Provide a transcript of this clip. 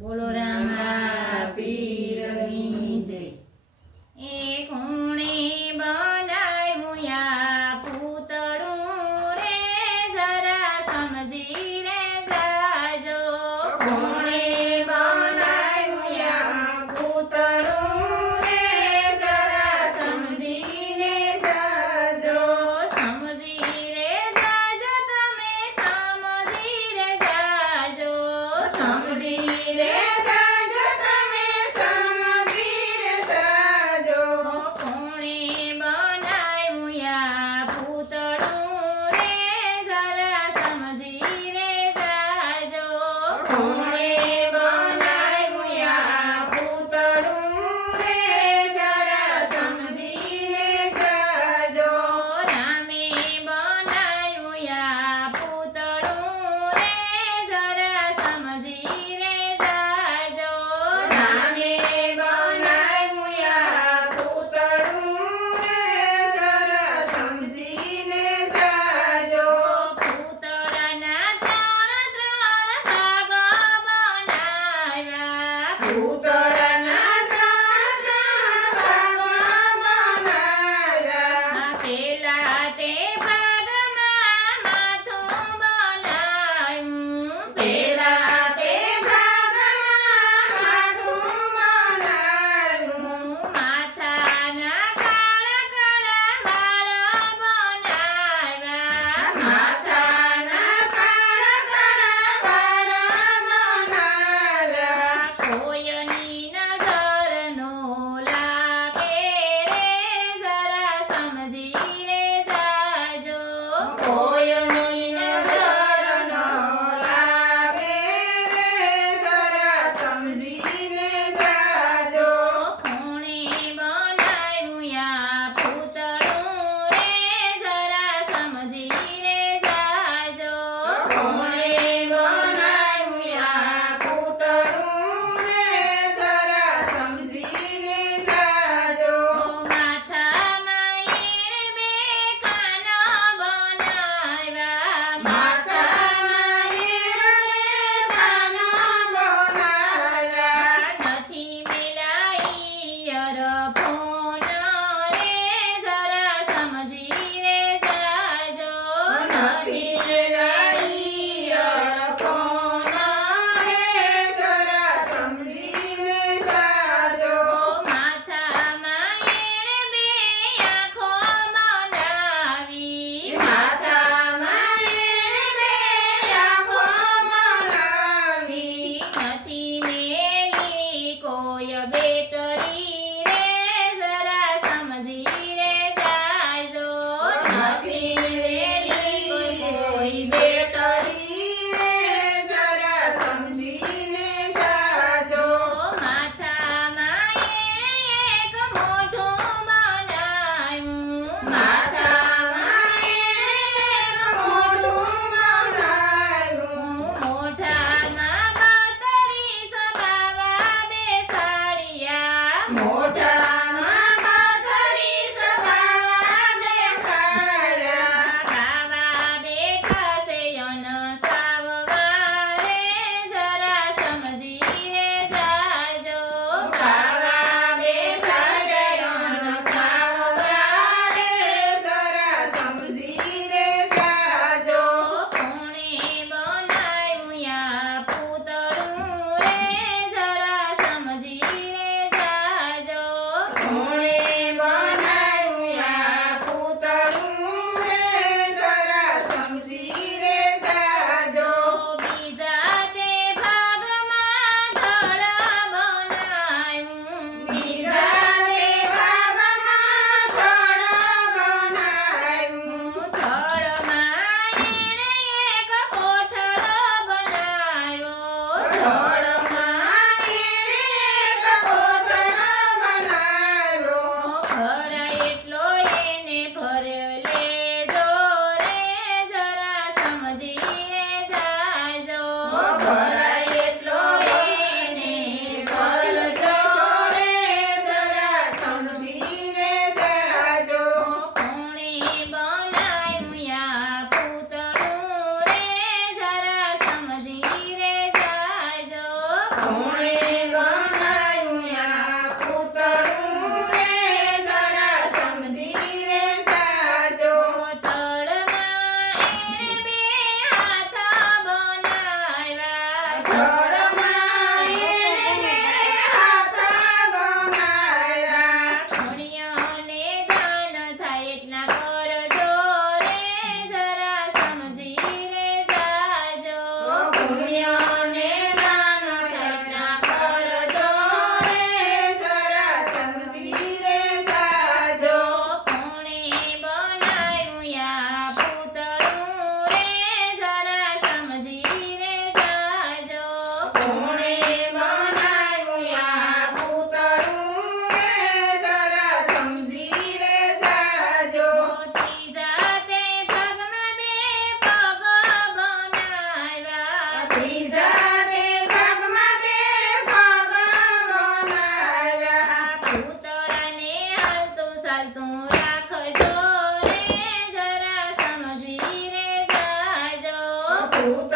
બોલો રામા પીરની જય. એ કોણે બનાવ્યું આ પૂતળું રે જરા સમજી રે જાજો. કોણે બનાવ્યું આ પૂતળું રે જરા સમજીને જાજો. સમજી રે જાજો તમે સમજી રે જાજો. સમજી રે જાજો તમે સમજી રે જાજો. કોણે બનાવ્યું આ પૂતળું રે જરા સમજી રે જાજો. કોણે બનાવ્યું આ પૂતળું રે જરા સમજીને જાજો. રામે બનાવ્યું આ પૂતળું રે જરા સમજી રે જાજો. કોણે બનાવ્યું આ પૂતળું રે જરા સમજી રે જાજો તળમાં એણે બે હાથ બનાવ્યા જળમાં એણે હાથ બનાવ્યા પુણ્યને દાન થાય એટલા કરજો રે જરા સમજી રે જાજો પુણ્યને દાન એટલા કરજો રે જરા સમજી રે જાજો કોણે બનાવ્યું આ પૂતળું રે જરા સમજી રે જાજો કોણે બનાવ્યું આ પૂતળું રે જરા સમજી રે જાજો ત્રીજા તે ભાગમાં બે પગ બનાવ્યા ત્રીજા તે ભાગમાં બે પગ બનાવ્યા પૂતળાને હાલતું ચાલતું રાખજો રે જરા સમજી રે જાજો પૂતળાને